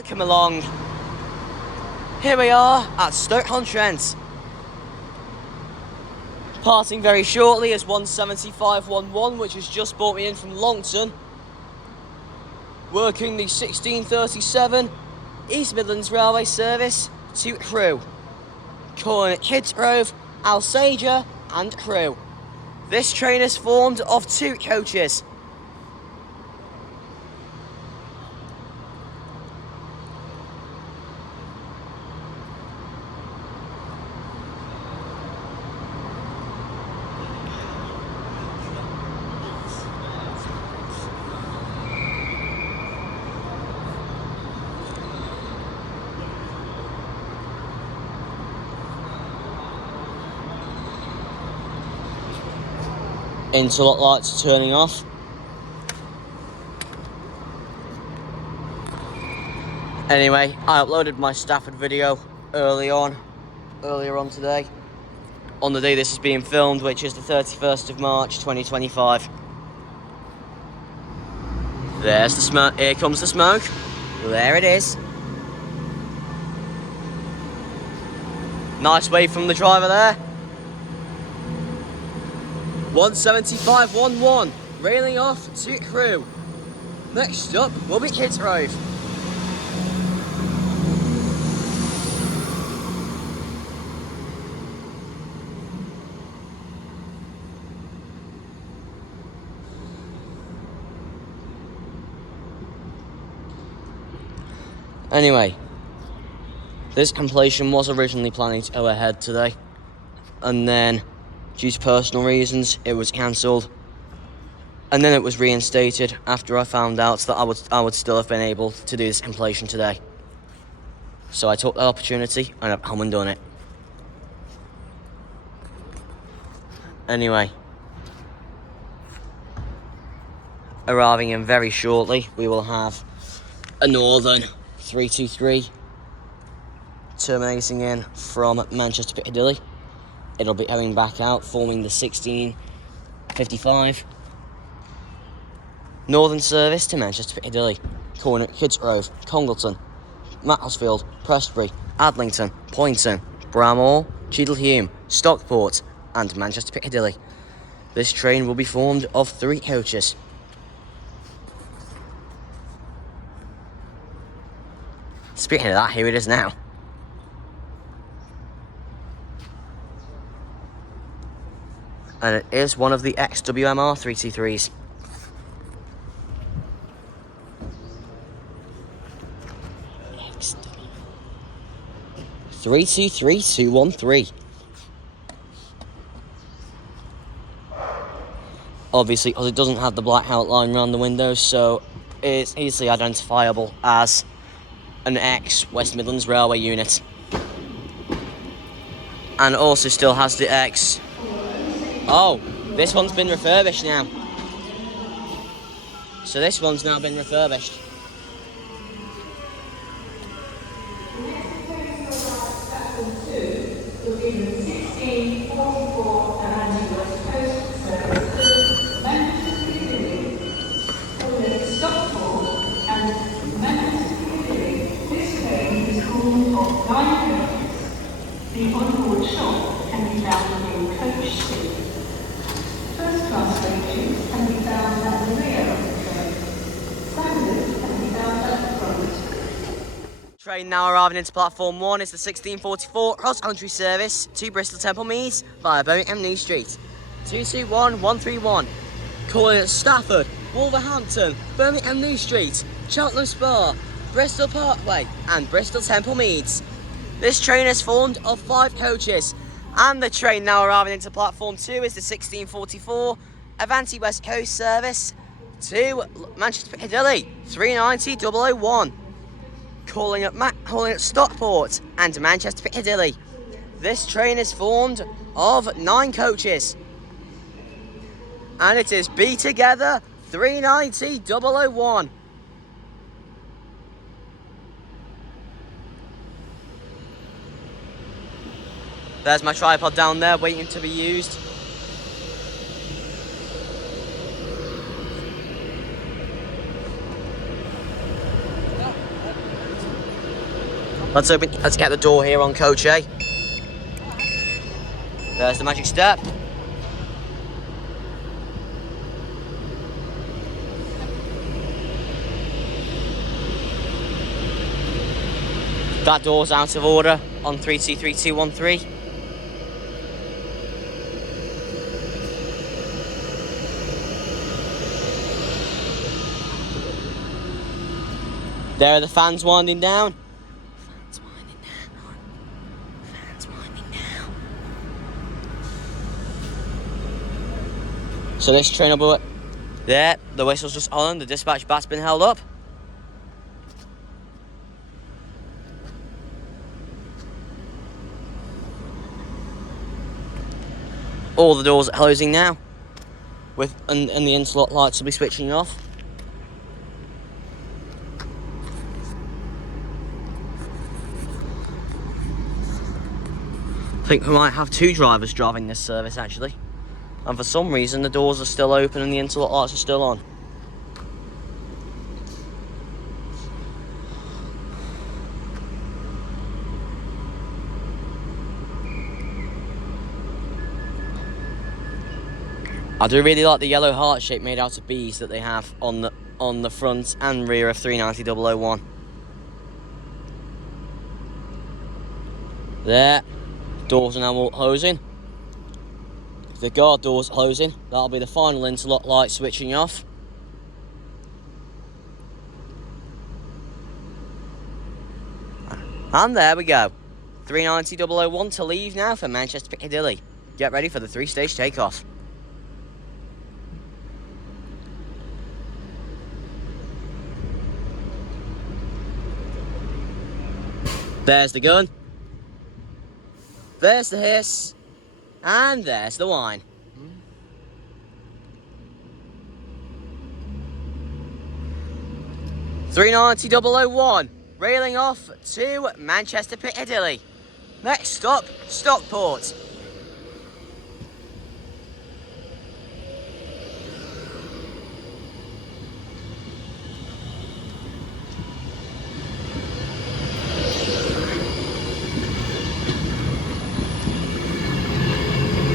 Welcome along. Here we are at Stoke-on-Trent. Parting very shortly is 17511, which has just brought me in from Longton. Working the 1637 East Midlands Railway service to Crewe. Calling at Kidsgrove, Alsager and Crewe. This train is formed of 2 coaches. Interlock lights are turning off. Anyway, I uploaded my Stafford video earlier on today, on the day this is being filmed, which is the 31st of March 2025. There's the smoke. Here comes the smoke. There it is. Nice wave from the driver there. 17511, railing off to Crewe. Next stop will be Kidsgrove. Anyway, this completion was originally planning to go ahead today, and then due to personal reasons, it was cancelled, and then it was reinstated after I found out that I would still have been able to do this completion today. So I took that opportunity and I've come and done it. Anyway, arriving in very shortly, we will have a Northern 323 terminating in from Manchester Piccadilly. It'll be going back out, forming the 1655 Northern service to Manchester Piccadilly, calling at Kidsgrove, Congleton, Macclesfield, Prestbury, Adlington, Poynton, Bramhall, Cheadlehume, Stockport and Manchester Piccadilly. This train will be formed of 3 coaches. Speaking of that, here it is now. And it is one of the XWMR 323s. XW323-213. Obviously, because it doesn't have the black outline around the windows, so it's easily identifiable as an ex-West Midlands Railway unit. And also still has the X. Oh, this one's been refurbished now. So this one's now been refurbished. The onboard shop can be found in coach 2. First class coaches can be found at the rear of the train. Standard can be found at the front. Train now arriving into platform 1 is the 1644 cross-country service to Bristol Temple Meads via Birmingham New Street. 221131. Calling at Stafford, Wolverhampton, Birmingham New Street, Cheltenham Spa, Bristol Parkway and Bristol Temple Meads. This train is formed of 5 coaches, and the train now arriving into platform 2 is the 1644 Avanti West Coast service to Manchester Piccadilly, 390-001. Calling at Stockport and Manchester Piccadilly. This train is formed of 9 coaches, and it is B together 390-001. There's my tripod down there waiting to be used. Let's get the door here on coach A. There's the magic step. That door's out of order on 323213. There are the fans winding down. Fans winding down. Fans winding down. So this train will be... There, the whistle's just on, the dispatch bat's been held up. All the doors are closing now, and the interlock lights will be switching off. I think we might have two drivers driving this service actually, and for some reason the doors are still open and the interlock lights are still on. I do really like the yellow heart shape made out of bees that they have on the front and rear of 390001. There, doors are now all closing. If the guard doors are closing, that'll be the final interlock light switching off. And there we go. 390001 to leave now for Manchester Piccadilly. Get ready for the 3-stage takeoff. There's the gun, there's the hiss, and there's the whine. .390.001, railing off to Manchester Piccadilly. Next stop, Stockport.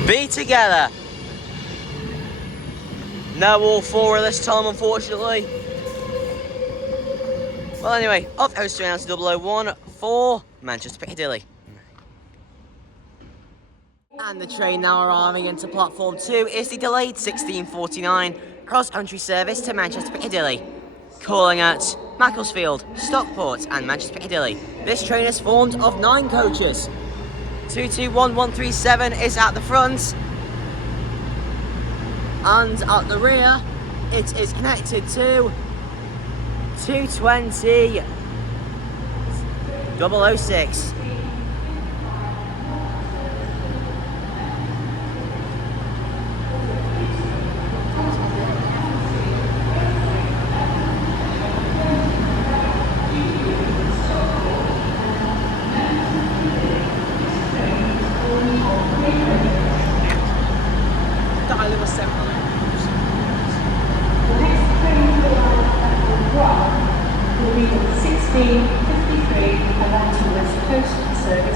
Be together. No all four this time, unfortunately. Well, anyway, off goes 390.001 for Manchester Piccadilly. And the train now arriving into platform 2 is the delayed 1649 cross-country service to Manchester Piccadilly, calling at Macclesfield, Stockport and Manchester Piccadilly. This train is formed of 9 coaches. 221137 is at the front, and at the rear it is connected to 220.006.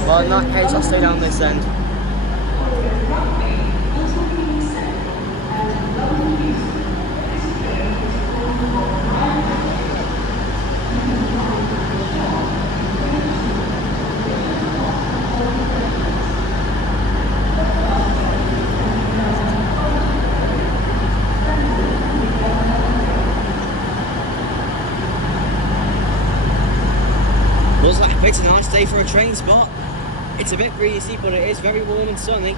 Well, in that case, I'll stay down this end. Looks like it's a nice day for a train spot. It's a bit breezy, but it is very warm and sunny.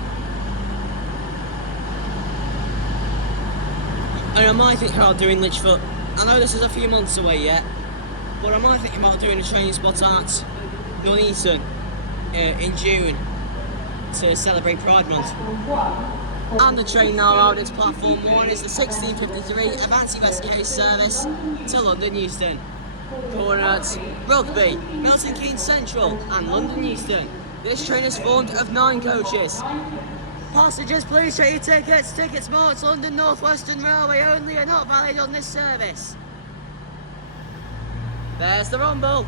And I might think about doing Lichfoot. I know this is a few months away yet, but I might think about doing a training spot at Nuneaton in June to celebrate Pride Month. And the train now out into platform 1 is the 1653 Avanti West Coast service to London Euston, calling at Rugby, Milton Keynes Central and London Euston. This train is formed of 9 coaches. Passengers, please check your tickets. Tickets marked London North Western Railway only are not valid on this service. There's the rumble.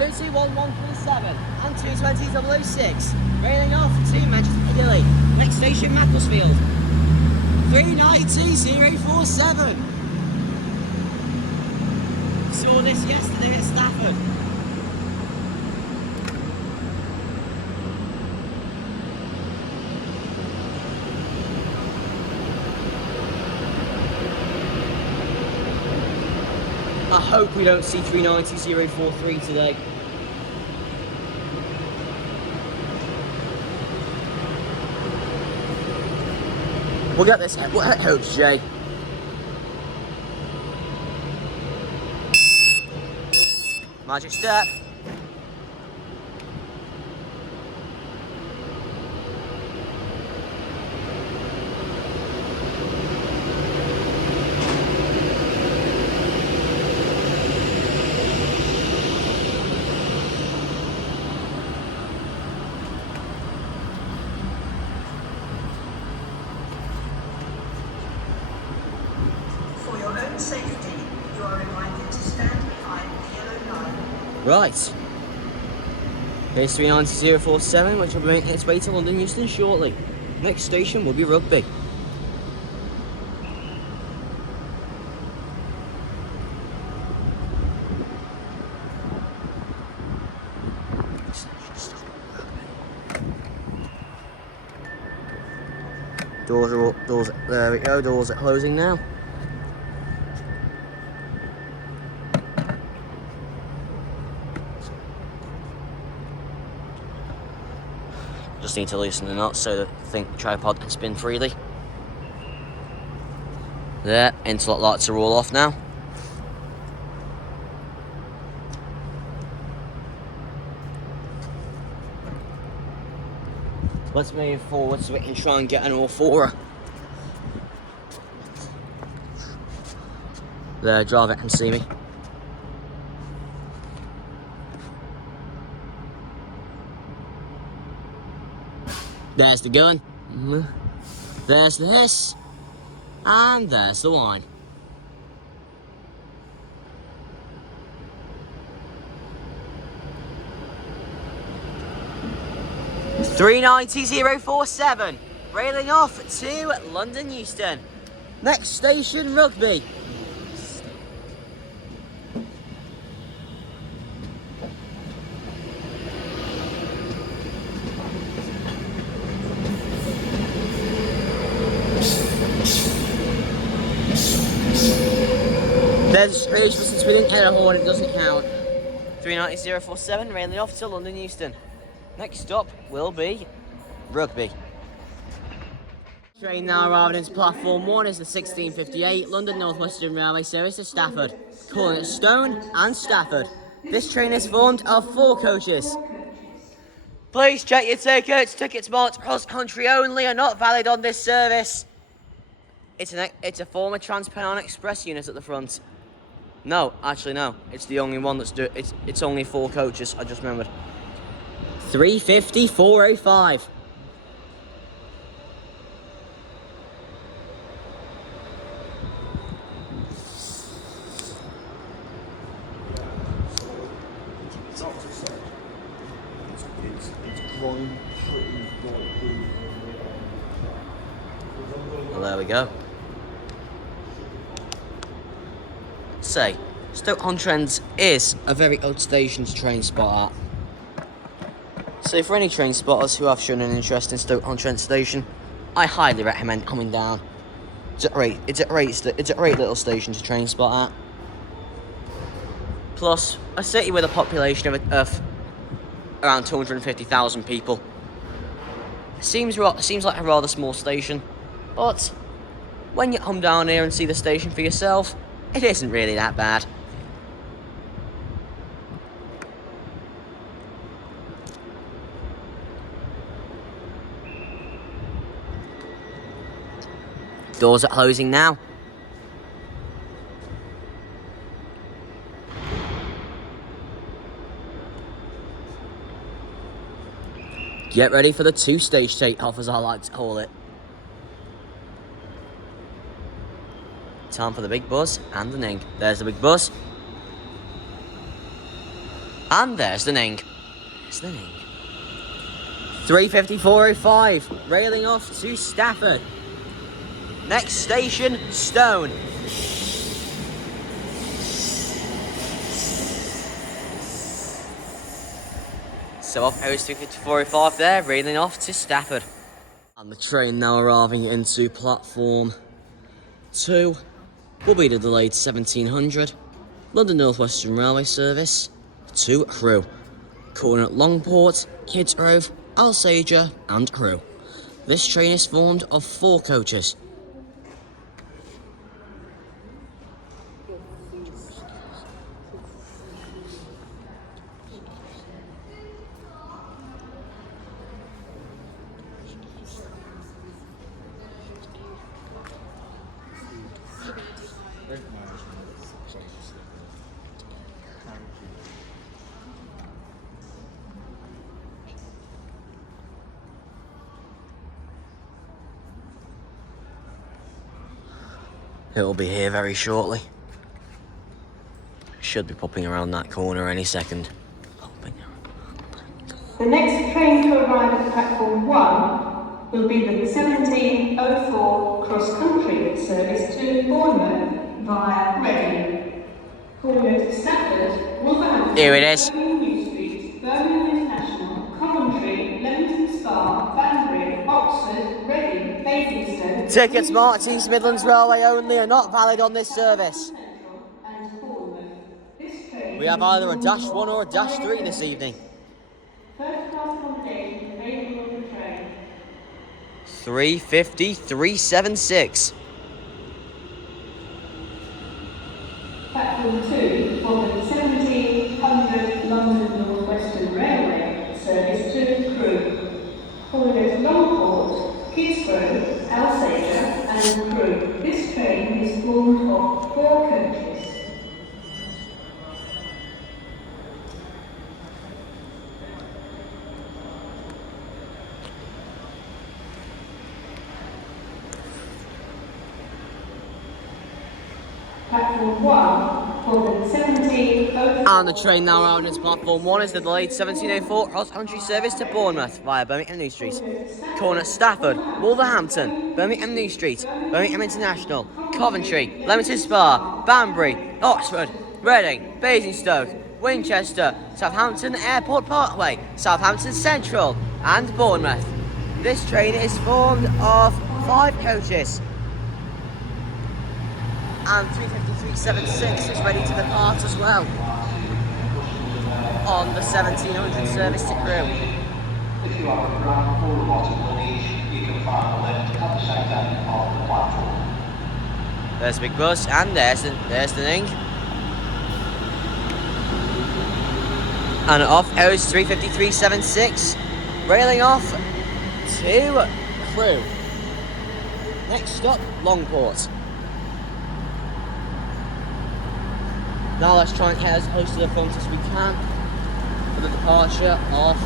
221137 and 22006. Railing off to Manchester Piccadilly. Next station, Macclesfield. 392047. Saw this yesterday at Stafford. I hope we don't see 390043 today. We'll get this. What hopes, Jay? Magic step. For your own safety, you are reminded to stand behind the yellow line. Right. Here's 390047, which will be making its way to London Euston shortly. Next station will be Rugby. Doors are up, there we go, doors are closing now. Just need to loosen the nuts so that the tripod can spin freely. There, interlock lights are all off now. Let's move forward so we can try and get an all-fourer. There, driver can see me. There's the gun. There's this. And there's the wine. $390,047. Railing off to London Euston. Next station, Rugby. There's a space, but since we didn't hit a horn, it doesn't count. 390,047, railing off to London Euston. Next stop will be Rugby. Train now arriving into platform 1 is the 1658 London North Western Railway service to Stafford, calling at Stone and Stafford. This train is formed of 4 coaches. Please check your tickets. Tickets marked cross country only are not valid on this service. It's a former Trans-Pennine Express unit at the front. No, actually no. It's the only one that's it's only 4 coaches. I just remembered. 350,405. Well, there we go. Say, Stoke-on-Trent is a very good station to train spot at. So for any train spotters who have shown an interest in Stoke-on-Trent station, I highly recommend coming down. It's a great little station to train spot at. Plus, a city with a population of around 250,000 people. Seems like a rather small station, but when you come down here and see the station for yourself, it isn't really that bad. Doors are closing now. Get ready for the 2-stage takeoff, as I like to call it. Time for the big buzz and the ning. There's the big buzz. And there's the Ning. 3:54.05, railing off to Stafford. Next station, Stone. So off goes 3:54.05 there, railing off to Stafford. And the train now arriving into platform 2 will be the delayed 1700 London North Western Railway service to Crewe. Calling at Longport, Kidsgrove, Alsager and Crewe. This train is formed of 4 coaches. It'll be here very shortly. Should be popping around that corner any second. The next train to arrive at platform 1 will be the 1704 cross-country service to Bournemouth via Reading. Calling at Stafford, Wolverhampton, Here it is. New Street, Birmingham International, Coventry, Leamington Spa, Banbury, Oxford, Reading, Basingstoke. Tickets marked East Midlands Railway only are not valid on this service. We have either a -1 or a -3 this evening. First class accommodation available on the train. 3:50.376. Platform 2 of the 1700 London North Western Railway service to Crewe. Calling at Longport, Kidsgrove, Alsager and Crewe. This train is formed of 4 coaches. Platform 1 for the 1704. And the train now arriving into platform 1 is the delayed 1704 cross-country service to Bournemouth via Birmingham New Street. Calling at Stafford, Wolverhampton, Birmingham New Street, Birmingham International, Coventry, Leamington Spa, Banbury, Oxford, Reading, Basingstoke, Winchester, Southampton Airport Parkway, Southampton Central and Bournemouth. This train is formed of 5 coaches. And 3:53.76 is ready to depart as well on the 1700 service to Crewe. If you are at ground or the bottom of each, you can find the lift at the south end of the platform. There's the big bus and there's the Ning. And off goes 3:53.76, railing off to Crewe. Next stop, Longport. Now let's try and get as close to the front as we can for the departure of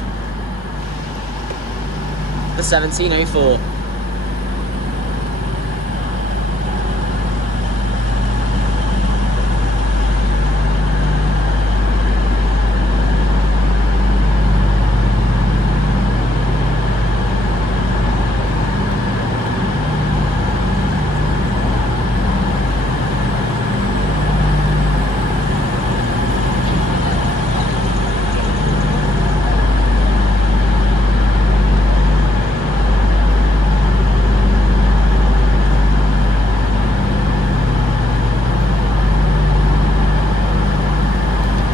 the 1704.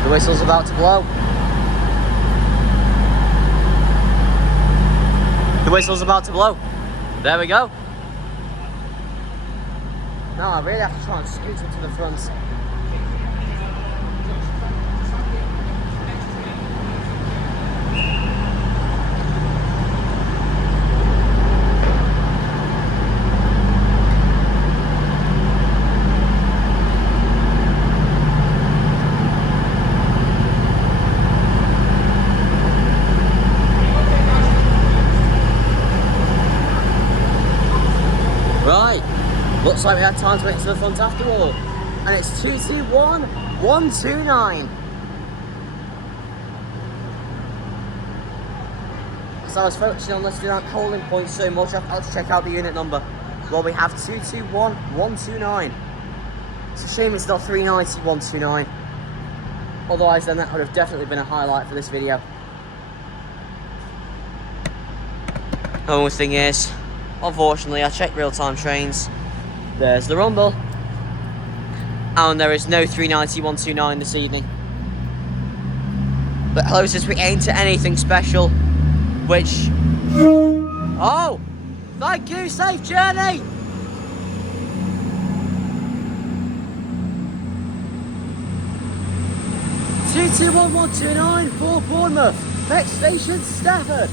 The whistle's about to blow. The whistle's about to blow. There we go. Now I really have to try and scoot into the front. Right, looks like we had time to get to the front after all. And it's 221-129. because I was focusing on listing out holding points so much, I forgot to check out the unit number. Well, we have 221129. It's a shame it's not 390129. Otherwise, then that would have definitely been a highlight for this video. The only thing is, unfortunately, I checked real-time trains. There's the rumble. And there is no 390129 this evening. But closest we ain't to anything special, which... Oh! Thank you, safe journey! Two 21129 for Bournemouth. Next station, Stafford.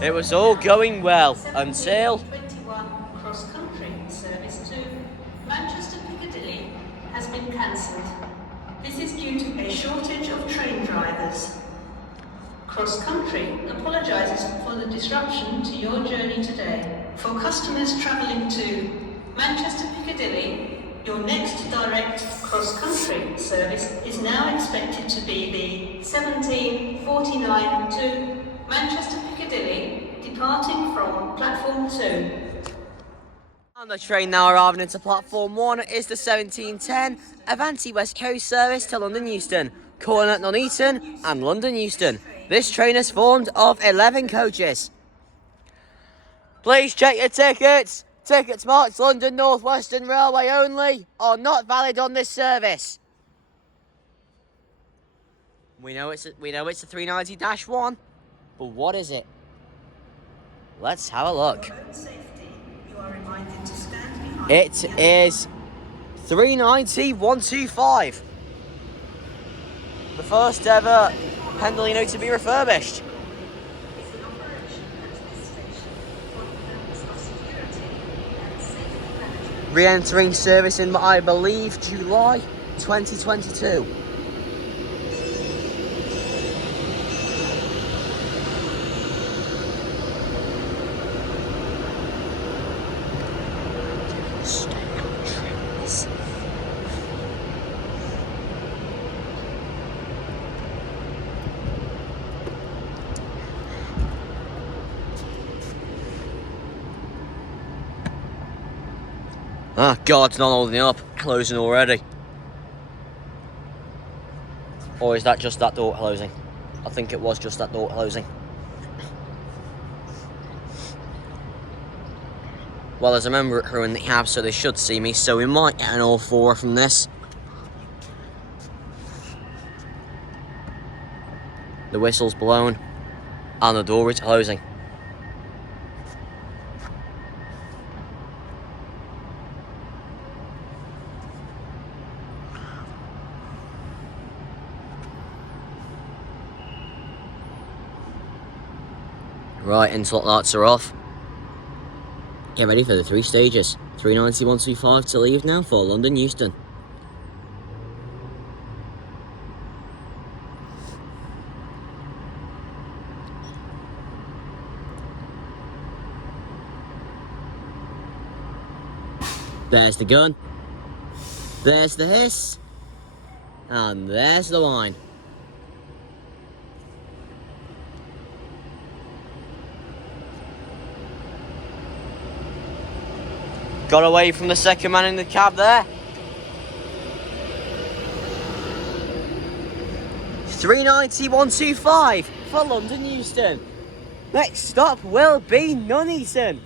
It was all going well until... 21 cross-country service to Manchester Piccadilly has been cancelled. This is due to a shortage of train drivers. Cross-country apologises for the disruption to your journey today. For customers travelling to Manchester Piccadilly, your next direct cross-country service is now expected to be the 1749 to Manchester Piccadilly, departing from platform 2. On the train now arriving into platform 1 is the 1710 Avanti West Coast service to London Euston, calling at Nuneaton and London Euston. This train is formed of 11 coaches. Please check your tickets. Tickets marked London North Western Railway only are not valid on this service. We know it's a 390-1, but what is it? Let's have a look. It is 390-125. The first ever Pendolino to be refurbished. Re-entering service in, I believe, July 2022. Stoke-on-Trent. Ah, God, it's not holding up. Closing already. Or is that just that door closing? I think it was just that door closing. Well, there's a member crew in the cab, so they should see me, so we might get an all four from this. The whistle's blown, and the door is closing. Right, interlock lights are off. Get ready for the 3 stages. 390-125 to leave now for London Euston. There's the gun. There's the hiss. And there's the whine. Got away from the second man in the cab there. 390-125 for London Euston. Next stop will be Nuneaton.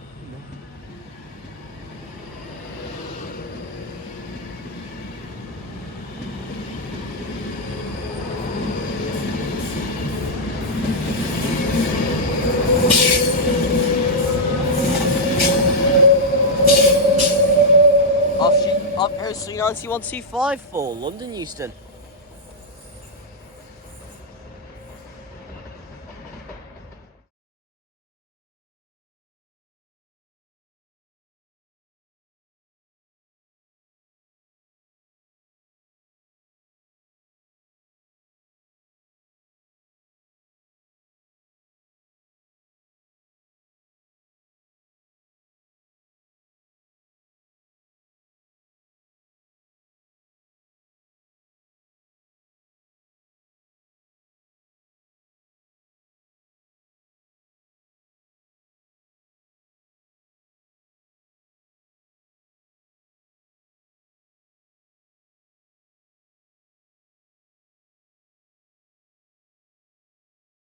Up here's 390-125 for London Euston.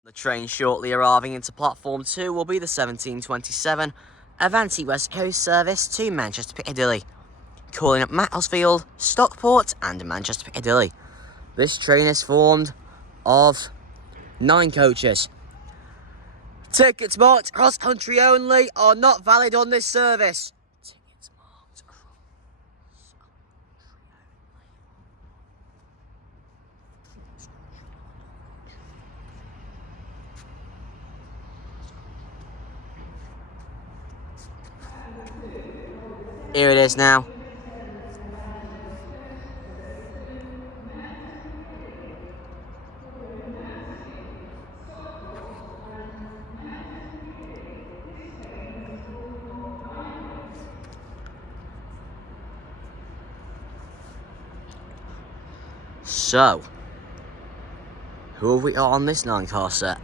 The train shortly arriving into platform 2 will be the 1727 Avanti West Coast service to Manchester Piccadilly, calling at Macclesfield, Stockport and Manchester Piccadilly. This train is formed of 9 coaches. Tickets marked cross country only are not valid on this service. Tickets marked cross country only. Here it is now. So, who have we got on this 9-car set?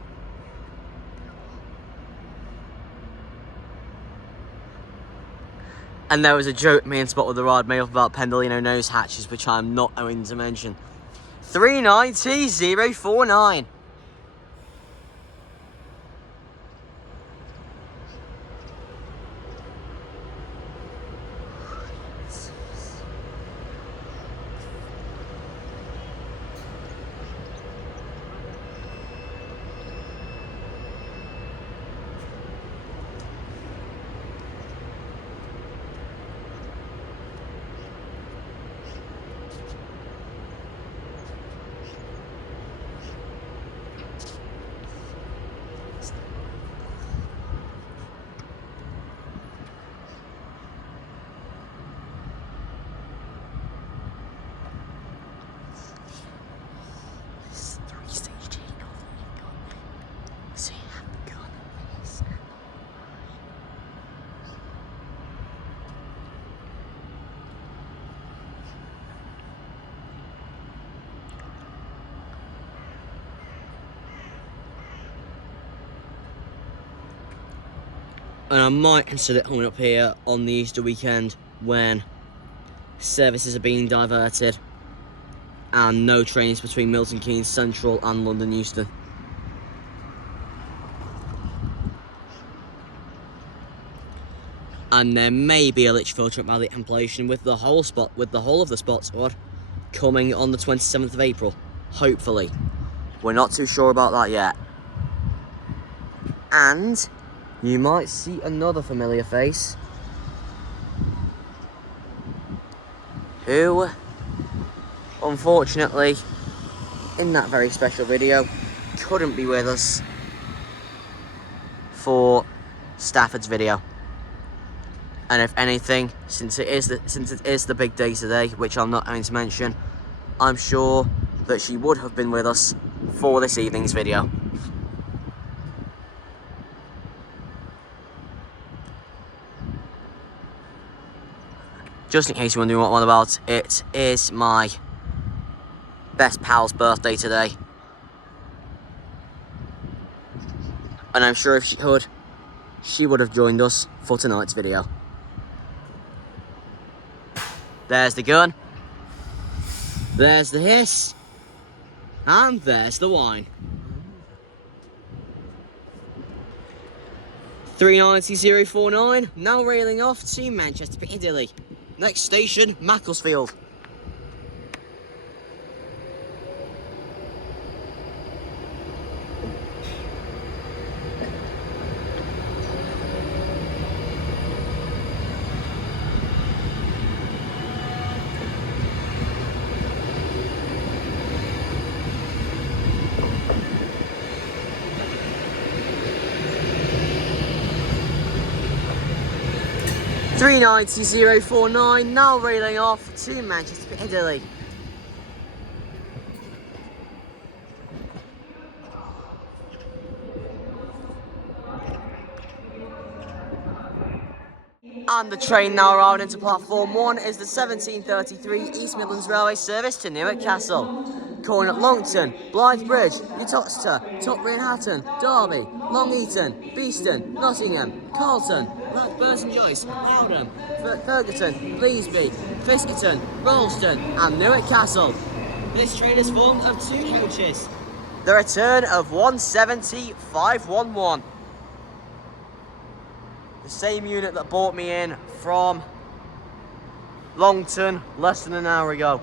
And there was a joke me and Spot with the Rod made up about Pendolino nose hatches, which I'm not going to mention. 390049. And I might consider coming up here on the Easter weekend when services are being diverted and no trains between Milton Keynes Central and London Euston. And there may be a Lichfield trip by the completion with the whole of the spot squad coming on the 27th of April. Hopefully. We're not too sure about that yet. And you might see another familiar face who, unfortunately, in that very special video, couldn't be with us for Stafford's video. And if anything, since it is the big day today, which I'm not going to mention, I'm sure that she would have been with us for this evening's video. Just in case you're wondering what I'm on about, it is my best pal's birthday today. And I'm sure if she could, she would have joined us for tonight's video. There's the gun. There's the hiss. And there's the wine. 390049, now railing off to Manchester Piccadilly. Next station, Macclesfield. $390,049, now railing off to Manchester Piccadilly. And the train now arriving into platform 1 is the 1733 East Midlands Railway service to Newark Castle. Calling at Longton, Blythebridge, Uttoxeter, Tutbury and Hatton, Derby, Long Eaton, Beeston, Nottingham, Carlton, Blackburn St Joyce, Loudon, Ferguson, Bleasby, Fiskerton, Rolleston and Newark Castle. This train is formed of 2 coaches. the return of 170-511. The same unit that brought me in from Longton less than an hour ago.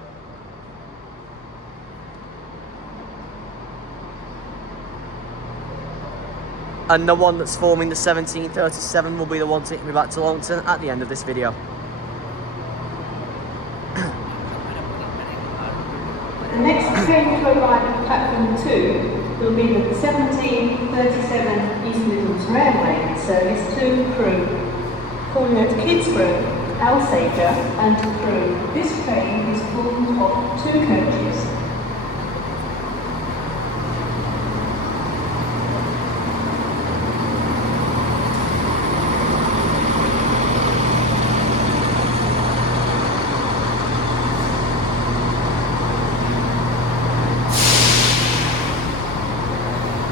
And the one that's forming the 1737 will be the one taking me back to Longton at the end of this video. The next train to arrive at platform 2 will be the 1737 East Midlands Railway service to Crewe, calling at Kidsgrove, Alsager and Crewe. This train is formed of 2 coaches.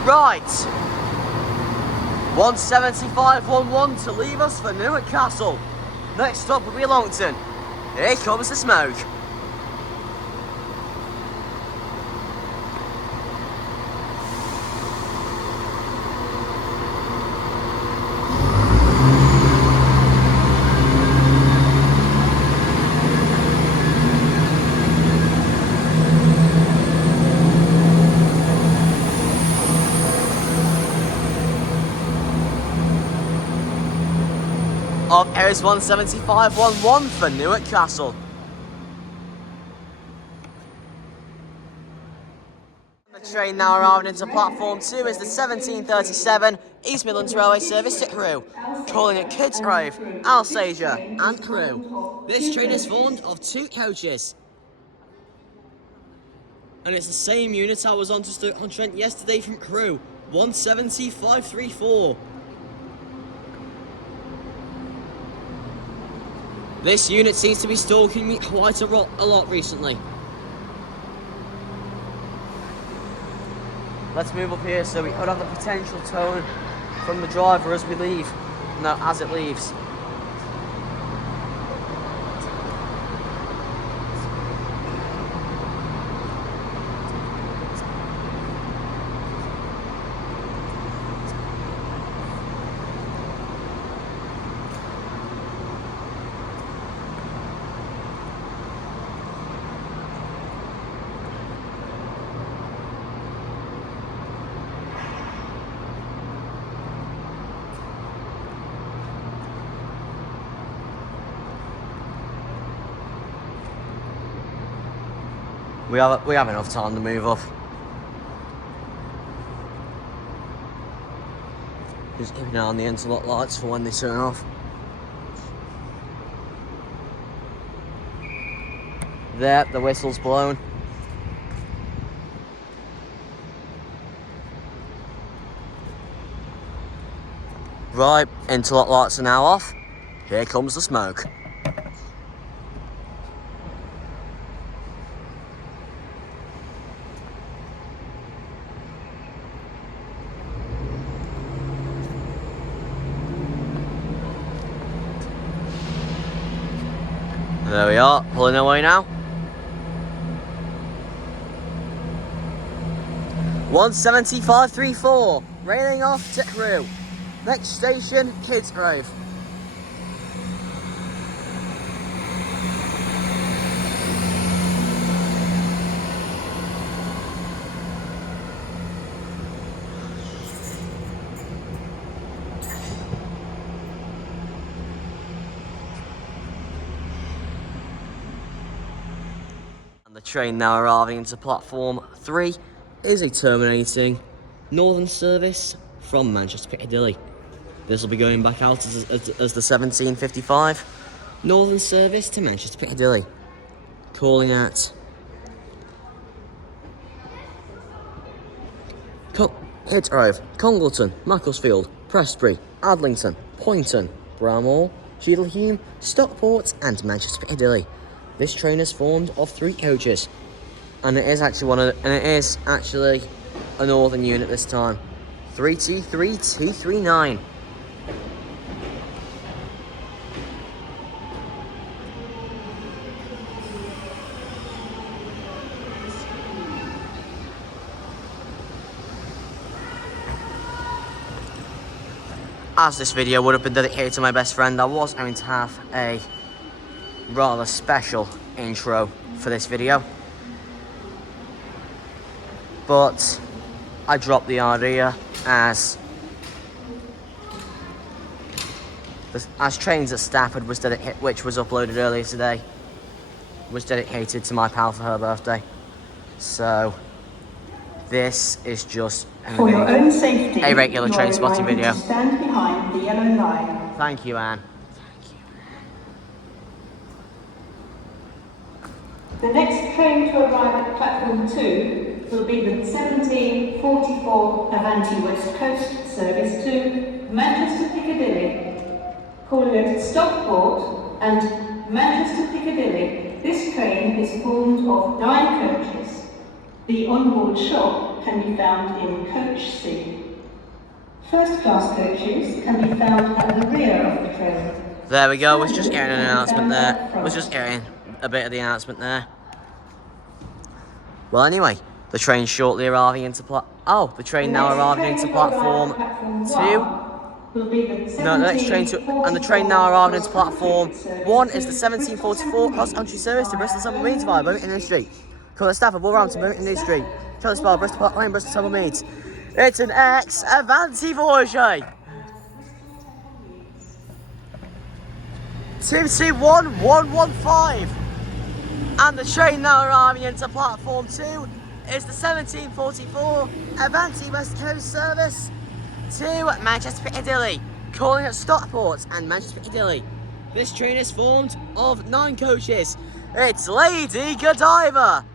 Right, 175-11 to leave us for Newark Castle. Next stop will be Longton. Here comes the smoke. Of Ares 175-11 for Newark Castle. The train now arriving into platform 2 is the 1737 East Midlands Railway service to Crewe, calling at Kidsgrove, Alsager and Crewe. This train is formed of 2 coaches. And it's the same unit I was on to Stoke-on-Trent yesterday from Crewe, 170-534. This unit seems to be stalking me quite a lot recently. Let's move up here so we could have the potential tone from the driver as we leave. No, as it leaves. We have enough time to move up. Just keep an eye on the interlock lights for when they turn off. There, the whistle's blown. Right, interlock lights are now off. Here comes the smoke. There we are, pulling away now. 175-34, railing off to Crewe. Next station, Kidsgrove. The train now arriving into platform 3 is a terminating northern service from Manchester Piccadilly. This will be going back out as the 1755 northern service to Manchester Piccadilly, calling at Kidsgrove, Congleton, Macclesfield, Prestbury, Adlington, Poynton, Bramhall, Cheadlehume, Stockport and Manchester Piccadilly. This train is formed of 3 coaches, and it is actually a northern unit this time. 3T3T39. as this video would have been dedicated to my best friend, I was going to have a rather special intro for this video. But I dropped the idea as Trains at Stafford was which was uploaded earlier today, was dedicated to my pal for her birthday. So this is just For your own safety, a regular train spotting video. Stand behind the yellow line. Thank you, Anne. The next train to arrive at platform 2 will be the 1744 Avanti West Coast service to Manchester Piccadilly, calling at Stockport and Manchester Piccadilly. This train is formed of 9 coaches. The onboard shop can be found in Coach C. First class coaches can be found at the rear of the train. There we go, was just getting an announcement there. Was just getting a bit of the announcement there. Well, anyway, the train shortly arriving into the train now arriving into platform 2. No, the next train and the train now arriving into platform 1 is the 1744 cross-country service to Bristol Temple Meads via Birmingham New Street. Call at Stafford, Wolverhampton, Birmingham New Street. Charles Spa, Bristol Park Lane, Bristol Temple Meads. It's an ex-Avanti Voyage. 221115. And the train now arriving into platform 2 is the 1744 Avanti West Coast service to Manchester Piccadilly, calling at Stockport and Manchester Piccadilly. This train is formed of 9 coaches. It's Lady Godiva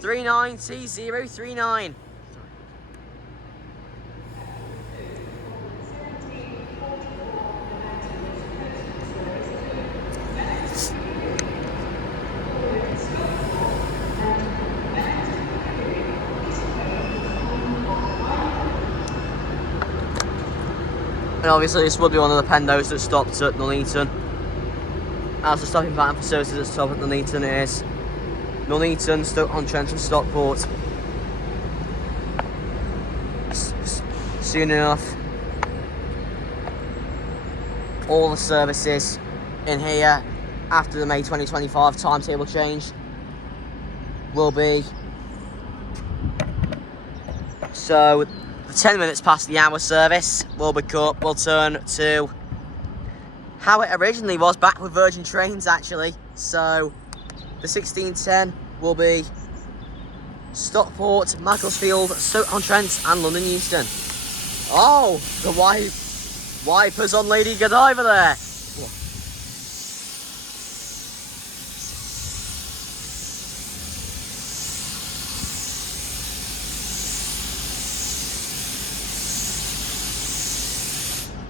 39T039. And obviously this will be one of the pendos that stopped at Nuneaton. As the stopping pattern for services that stop at Nuneaton is Nuneaton, Stoke-on-Trent and Stockport. Soon enough, all the services in here after the May 2025 timetable change will be. So the 10 minutes past the hour service will turn to how it originally was back with Virgin Trains, actually. So the 1610 will be Stockport, Macclesfield, Stoke-on-Trent and London Euston. Oh, the wipers on Lady Godiva there.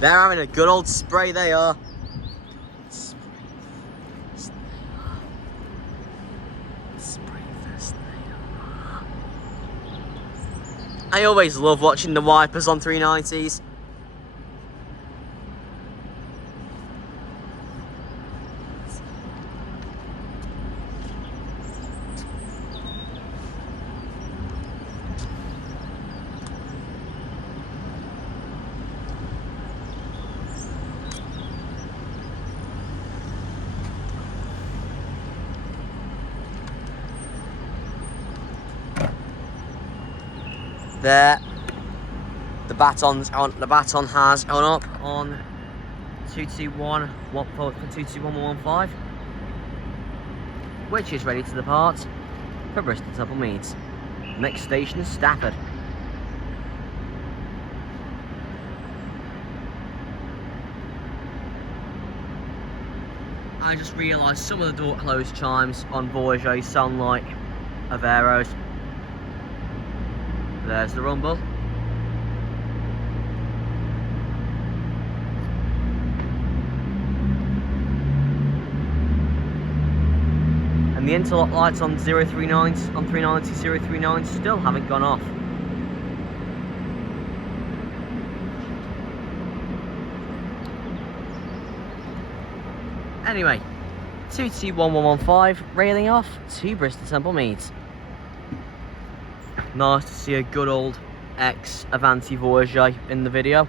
They're having a good old spray, they are. I always love watching the wipers on 390s. There, the baton has gone up on 221-115, which is ready to depart for Bristol Temple Meads. Next station is Stafford. I just realised some of the door close chimes on Voyagers sound like Averos. There's the rumble. And the interlock lights on 039s, on 390 039s still haven't gone off. Anyway, 221115 railing off to Bristol Temple Meads. Nice to see a good old ex-Avanti Voyage in the video.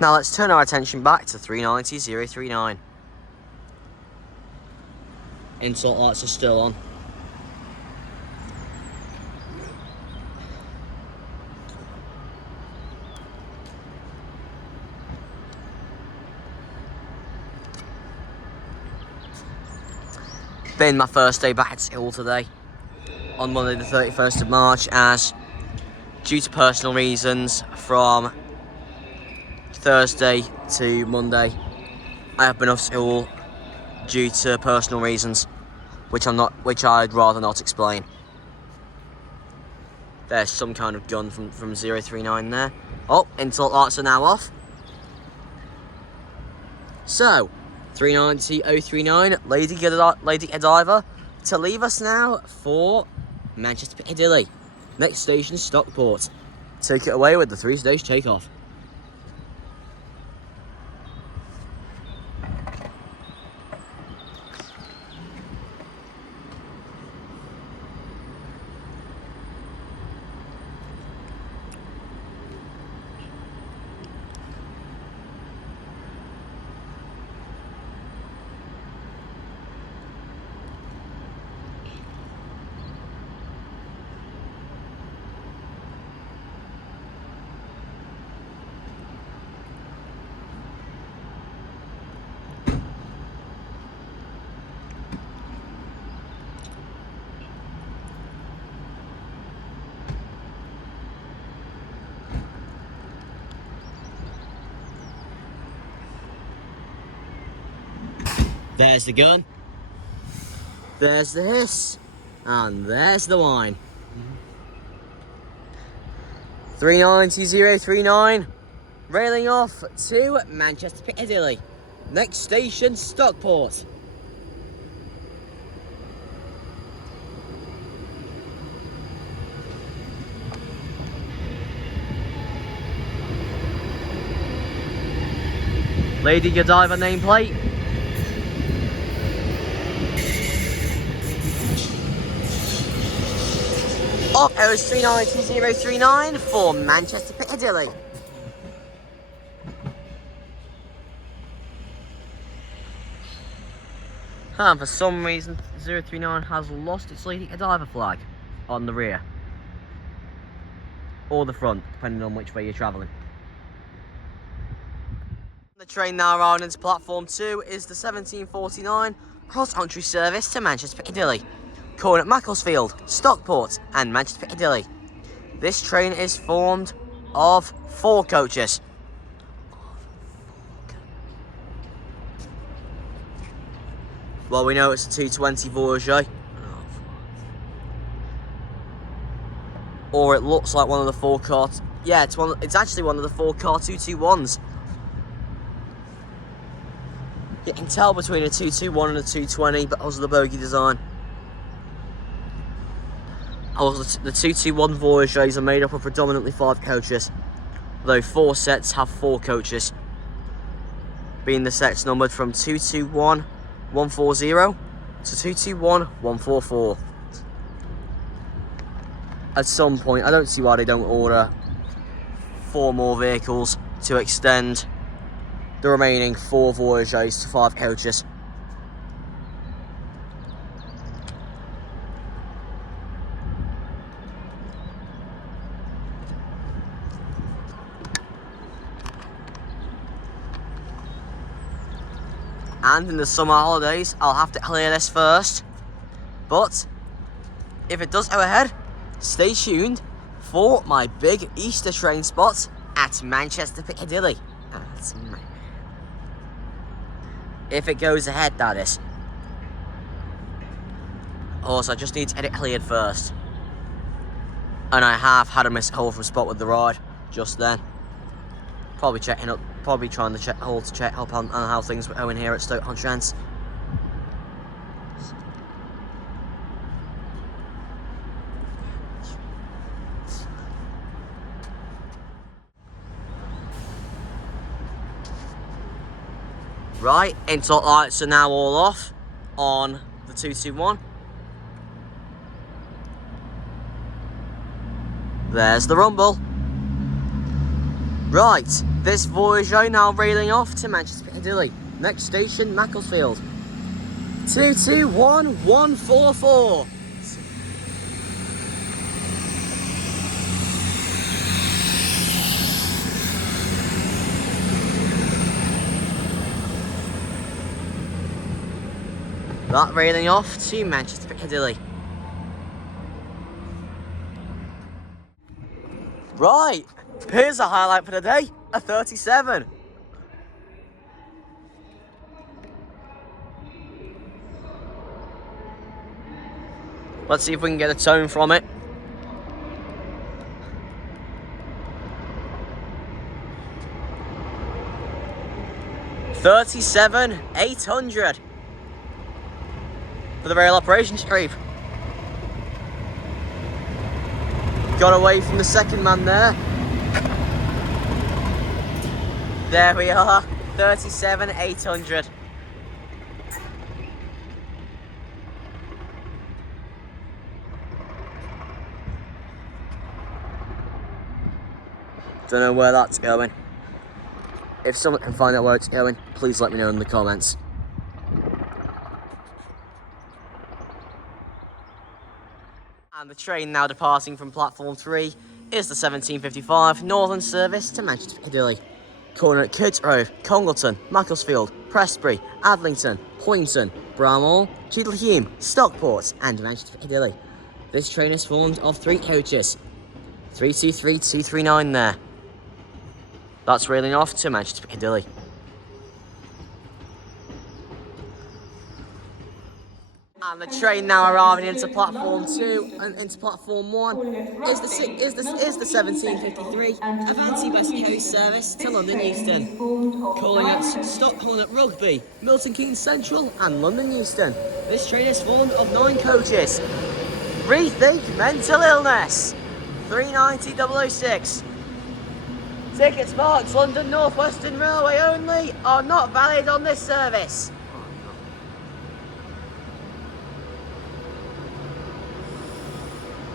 Now let's turn our attention back to 390-039. Insult lights are still on. Been my first day back at school today, on Monday the 31st of March, as due to personal reasons from Thursday to Monday, I have been off school due to personal reasons, which I'd rather not explain. There's some kind of gun from 039 there. Oh, insult lights are now off. So, 390-039, Lady Godiva, to leave us now for Manchester Piccadilly. Next station, Stockport. Take it away with the 3-stage takeoff. There's the gun, there's the hiss, and there's the wine. 390-039, railing off to Manchester Piccadilly. Next station, Stockport. Lady Godiva nameplate. Up goes 390-039 for Manchester Piccadilly. And for some reason, 039 has lost its Lady Godiva flag on the rear. Or the front, depending on which way you're travelling. The train now arriving into platform 2 is the 1749 cross-country service to Manchester Piccadilly, calling at Macclesfield, Stockport and Manchester Piccadilly. This train is formed of 4 coaches. Well, we know it's a 220 Voyager. Or it looks like one of the 4 car... Yeah, it's actually one of the 4 car 221s. You can tell between a 221 and a 220 because of the bogie design. The 221 Voyagers are made up of predominantly 5 coaches, though 4 sets have 4 coaches, being the sets numbered from 221-140 to 221-144. At some point, I don't see why they don't order 4 more vehicles to extend the remaining 4 Voyagers to 5 coaches. And in the summer holidays, I'll have to clear this first. But if it does go ahead, stay tuned for my big Easter train spot at Manchester Piccadilly. If it goes ahead, that is. Also, I just need to get it cleared first. And I have had a missed call from Spot with the Ride just then. Probably trying to check up on how things were going here at Stoke-on-Trent. Right, insult lights are now all off on the 221. There's the rumble. Right, This Voyager now railing off to Manchester Piccadilly. Next station, Macclesfield. 221144. That railing off to Manchester Piccadilly. Right, here's a highlight for the day, a 37. Let's see if we can get a tone from it. $37,800 for the rail operations crew. Got away from the second man there. There we are, 37,800. Don't know where that's going. If someone can find out where it's going, please let me know in the comments. And the train now departing from platform 3 is the 1755 Northern service to Manchester Piccadilly. Corner at Coates Road, Congleton, Macclesfield, Prestbury, Adlington, Poynton, Bramall, Cheadle-Hulme, Stockport and Manchester Piccadilly. This train is formed of 3 coaches. 323, 239 there. That's railing off to Manchester Piccadilly. And the train now arriving into platform 2 and into platform 1 is the 1753 Avanti West Coast service to London Euston. Calling at Stockholm at Rugby, Milton Keynes Central and London Euston. This train is formed of 9 coaches. Rethink mental illness. 390,006. Tickets marked London North Western Railway only are not valid on this service.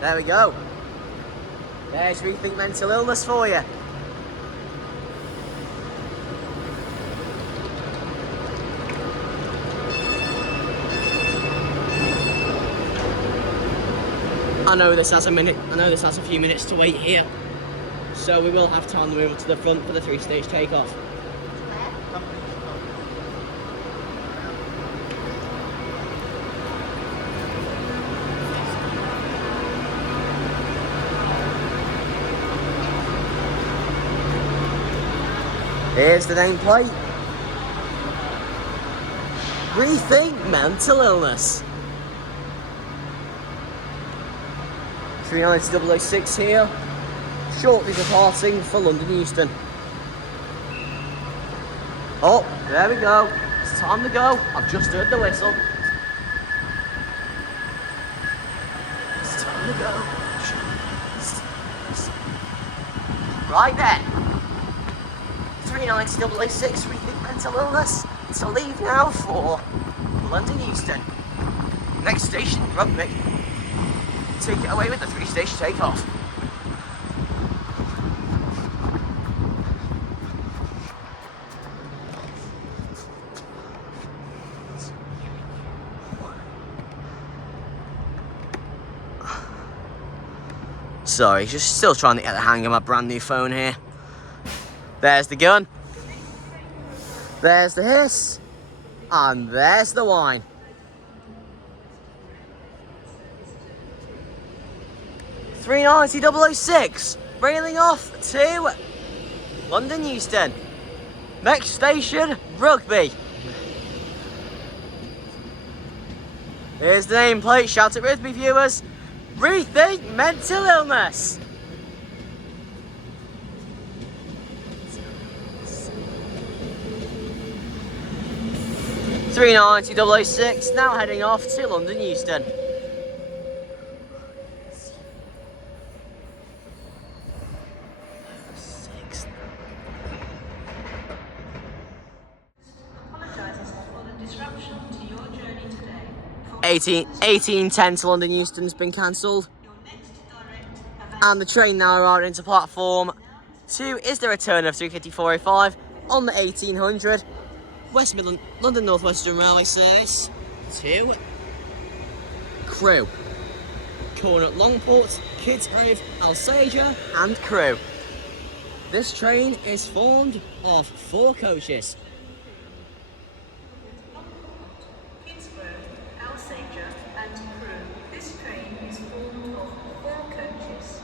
There we go. There's Rethink Mental Illness for you. I know this has a few minutes to wait here. So we will have time to move to the front for the 3-stage takeoff. Here's the nameplate. Rethink mental illness. 390,006 here. Shortly departing for London Euston. Oh, there we go. It's time to go. I've just heard the whistle. It's time to go. Right then. 390,006 Rethink Mental Illness to leave now for London Euston. Next station, Rugby. Take it away with the 3-stage takeoff. Sorry, just still trying to get the hang of my brand new phone here. There's the gun. There's the hiss. And there's the wine. $390,006, railing off to London Euston. Next station, Rugby. Here's the nameplate, shout it with me viewers. Rethink mental illness. $390,006, now heading off to London Euston. Apologises for the disruption to your journey today. 1810 to London Euston's been cancelled. And the train now arrived into platform 2 is the return of 35405 on the 1800 West Midland London North Western Railway service to Crewe. Calling at Longport, Kidsgrove, Alsager and Crewe. This train is formed of 4 coaches. Kidsgrove, Alsager and Crewe. This train is formed of 4 coaches.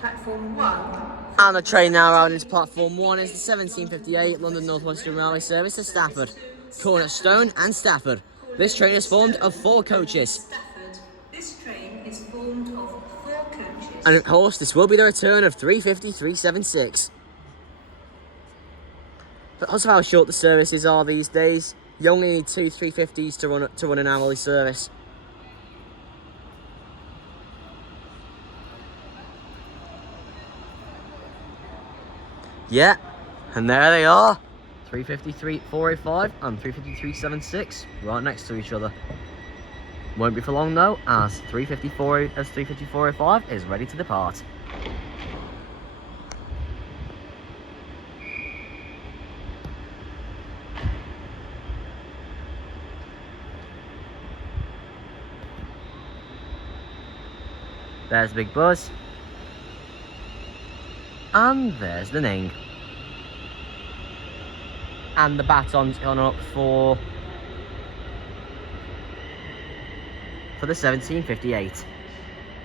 Platform 1. And the train now arriving into platform 1 is the 1758 London North Western Railway service to Stafford, calling at Stone and Stafford. This train is formed of 4 coaches. Stafford. This train is formed of 4 coaches. And of course, this will be the return of 350-376. Because of how short the services are these days, you only need 2 350s to run an hourly service. Yeah, and there they are. 353-405 and 353-376 right next to each other. Won't be for long though, as 35405 is ready to depart. There's the big buzz. And there's the ning. And the baton's gone up for the 1758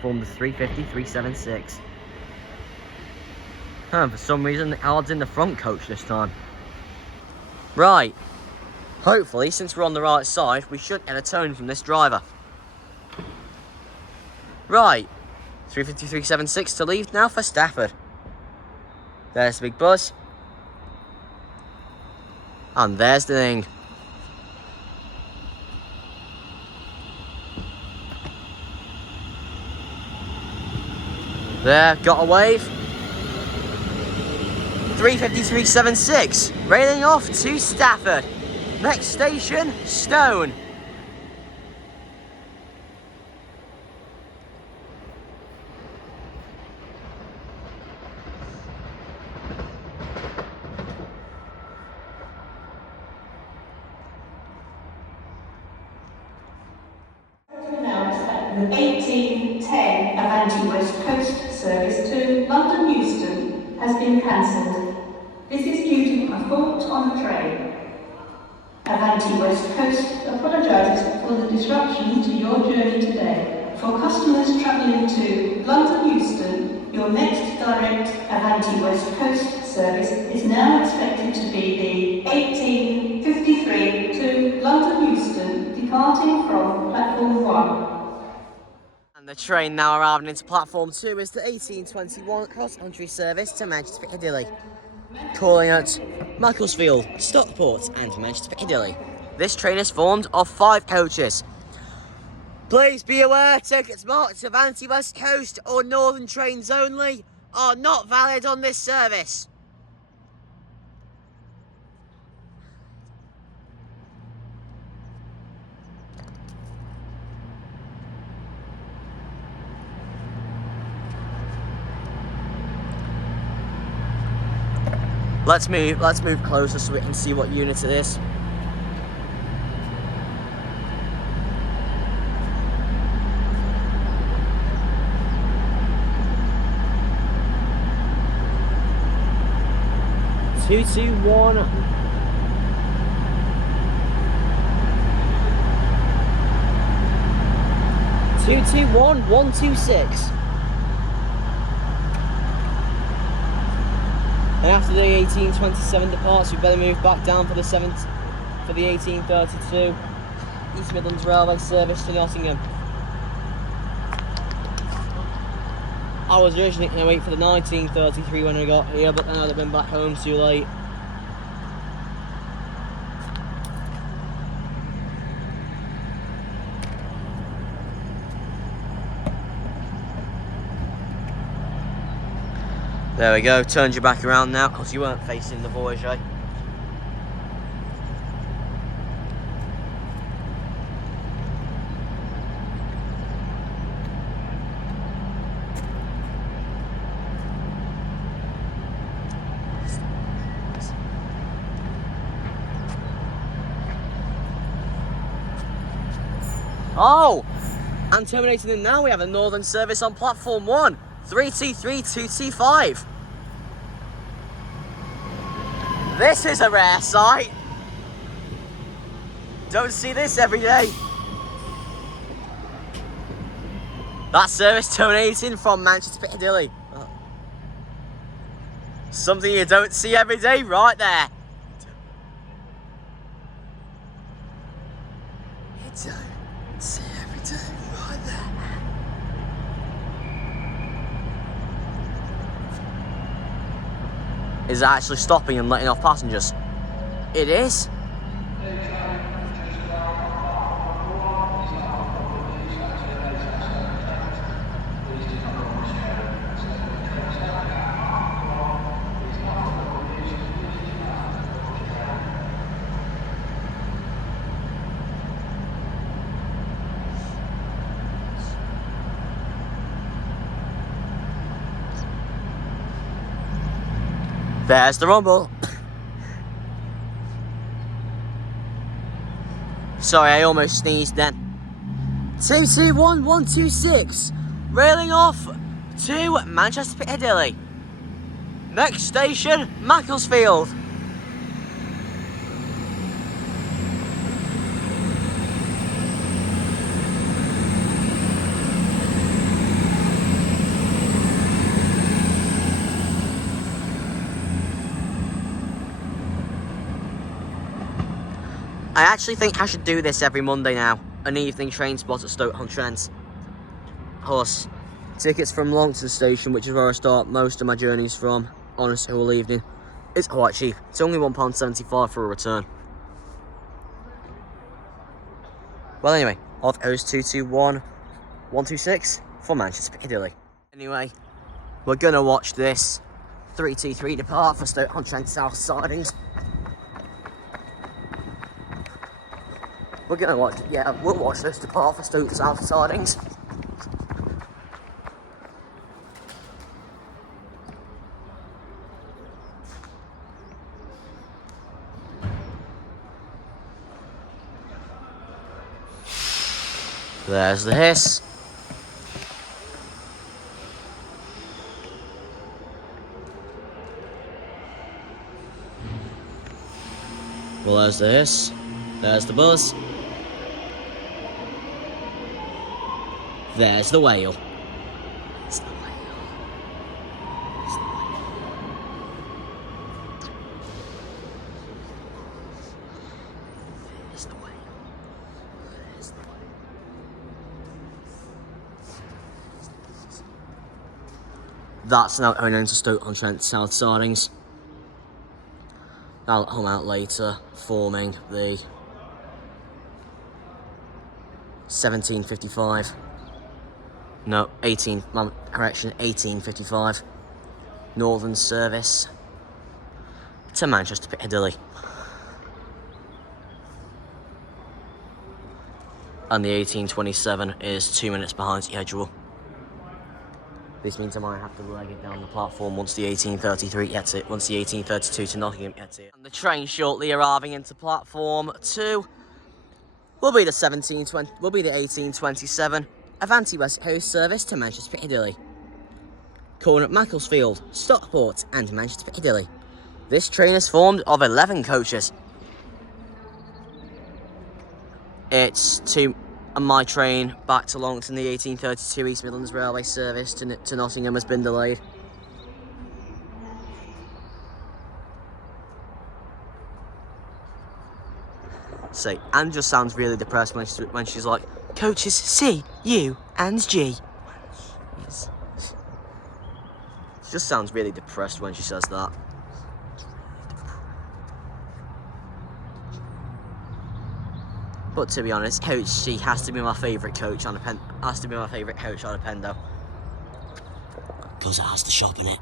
from the 350-376. And for some reason the odds in the front coach this time. Right. Hopefully, since we're on the right side, we should get a tone from this driver. Right. 350-376 to leave now for Stafford. There's the big buzz. And there's the thing. There, got a wave. 350-376, railing off to Stafford. Next station, Stone. The 1810 Avanti West Coast service to London Euston has been cancelled. This is due to a fault on the train. Avanti West Coast apologises for the disruption to your journey today. For customers travelling to London Euston, your next direct Avanti West Coast service is now expected to be the 1853 to London Euston, departing from platform 1. And the train now arriving into platform 2 is the 1821 cross-country service to Manchester Piccadilly, calling at Macclesfield, Stockport and Manchester Piccadilly. This train is formed of 5 coaches. Please be aware, tickets marked Avanti West Coast or Northern trains only are not valid on this service. Let's move closer so we can see what unit it is. Two, 1. Two, 1, 126. And after the 1827 departs, we better move back down for the 1832 East Midlands Railway service to Nottingham. I was originally going to wait for the 1933 when I got here, but then I'd have been back home too late. There we go, turned you back around now, because you weren't facing the Voyager. Oh! And terminating in now, we have a Northern service on platform 1. 3T3, 2T5. This is a rare sight. Don't see this every day. That service terminating from Manchester to Piccadilly. Something you don't see every day right there. You don't see every day right there. Is it actually stopping and letting off passengers? It is. There's the rumble. Sorry, I almost sneezed then. 221126, railing off to Manchester Piccadilly. Next station, Macclesfield. I actually think I should do this every Monday now. An evening train spot at Stoke-on-Trent. Of course, tickets from Longton Station, which is where I start most of my journeys from, on a whole evening, is quite cheap. It's only £1.75 for a return. Well, anyway, off goes 221126 for Manchester Piccadilly. Anyway, we're gonna watch this 3T3 depart for Stoke-on-Trent South Sidings. We're gonna watch, we'll watch this depart for Stoke South Sidings. There's the hiss. Well, there's the hiss. There's the buzz. There's the whale. There's the whale. There's the whale. There's the whale. That's now going into Stoke-on-Trent South Sidings. That'll come out later, forming the 1755. No, 1855. Northern service to Manchester Piccadilly. And the 1827 is 2 minutes behind schedule. This means I might have to leg it down the platform once the 1833 gets it, once the 1832 to Nottingham gets it. And the train shortly arriving into platform 2 will be the 1827 Avanti West Coast service to Manchester Piccadilly. Calling at Macclesfield, Stockport and Manchester Piccadilly. This train is formed of 11 coaches. It's to my train back to Longton, the 1832 East Midlands Railway service to Nottingham has been delayed. See, Anne just sounds really depressed when she's like, coaches C, U and G. Yes. She just sounds really depressed when she says that. But to be honest, Coach C has to be my favourite coach on a Pendo. Because it has the shop in it.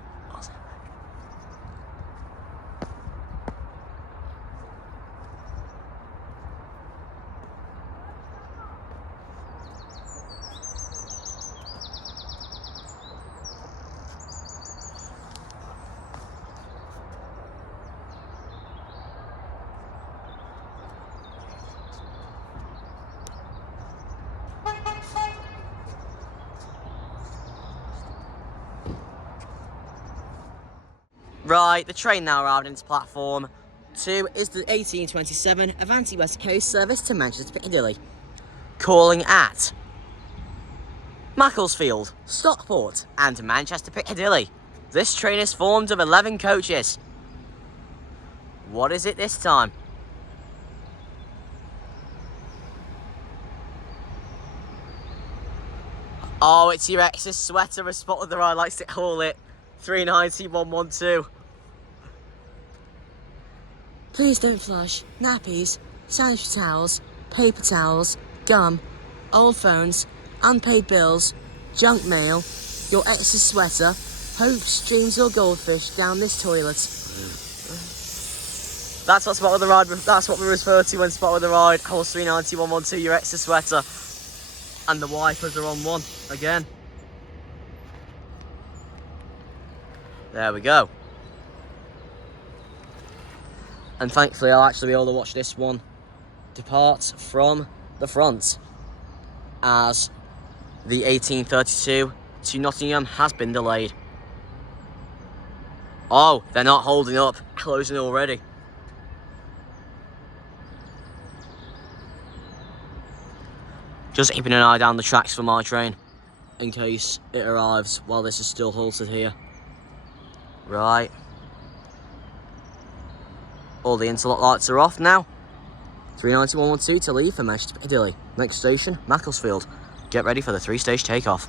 Right, the train now arrived into platform 2 is the 1827 Avanti West Coast service to Manchester Piccadilly. Calling at Macclesfield, Stockport and Manchester Piccadilly. This train is formed of 11 coaches. What is it this time? Oh, it's your ex's sweater, as Spot of the Ride likes to call it. 390-112. Please don't flush nappies, sanitary towels, paper towels, gum, old phones, unpaid bills, junk mail, your ex's sweater, hopes, dreams or goldfish down this toilet. That's what Spot of the Ride, that's what we refer to when Spot of the Ride calls 390-112 your ex's sweater. And the wipers are on 1 again. There we go. And thankfully I'll actually be able to watch this one depart from the front, as the 1832 to Nottingham has been delayed. Oh, they're not holding up, closing already. Just keeping an eye down the tracks for my train, in case it arrives while this is still halted here. Right. All the interlock lights are off now. 390-112 to leave for Manchester Piccadilly. Next station, Macclesfield. Get ready for the 3-stage takeoff.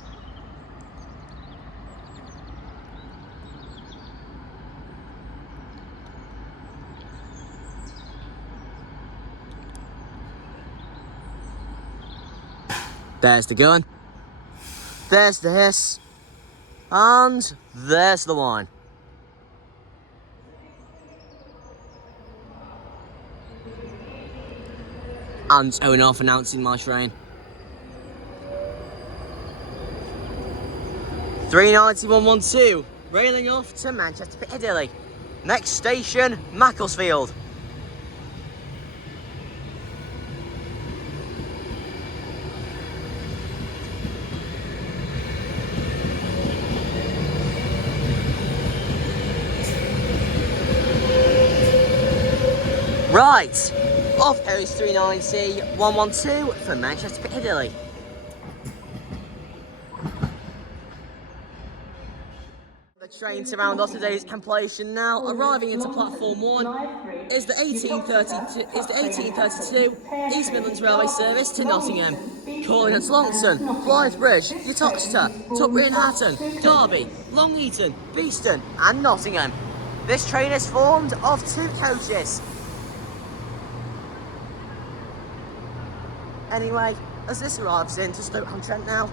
There's the gun, there's the hiss, and there's the wine. And showing off announcing my train. 390-112, railing off to Manchester Piccadilly. Next station, Macclesfield. Right, off goes 390-112 for Manchester Piccadilly. The train to round off today's completion now, arriving into platform 1 is the 1832 East Midlands Railway service to Nottingham. Calling at Longton, Blythebridge, Uttoxeter, Tutbury and Hatton, Derby, Long Eaton, Beeston and Nottingham. This train is formed of 2 coaches. Anyway, as this arrives into Stoke-on-Trent now,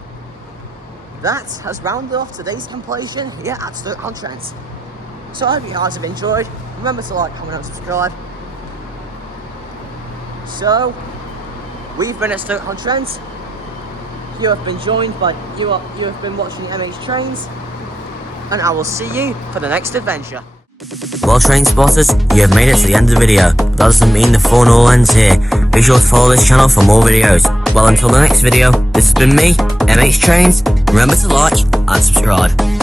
that has rounded off today's completion here at Stoke-on-Trent. So I hope you guys have enjoyed. Remember to like, comment and subscribe. So, we've been at Stoke-on-Trent. You have been joined by, you have been watching MH Trains. And I will see you for the next adventure. Well, train spotters, you have made it to the end of the video, but that doesn't mean the fun all ends here. Be sure to follow this channel for more videos. Well, until the next video, this has been me, MH Trains. Remember to like and subscribe.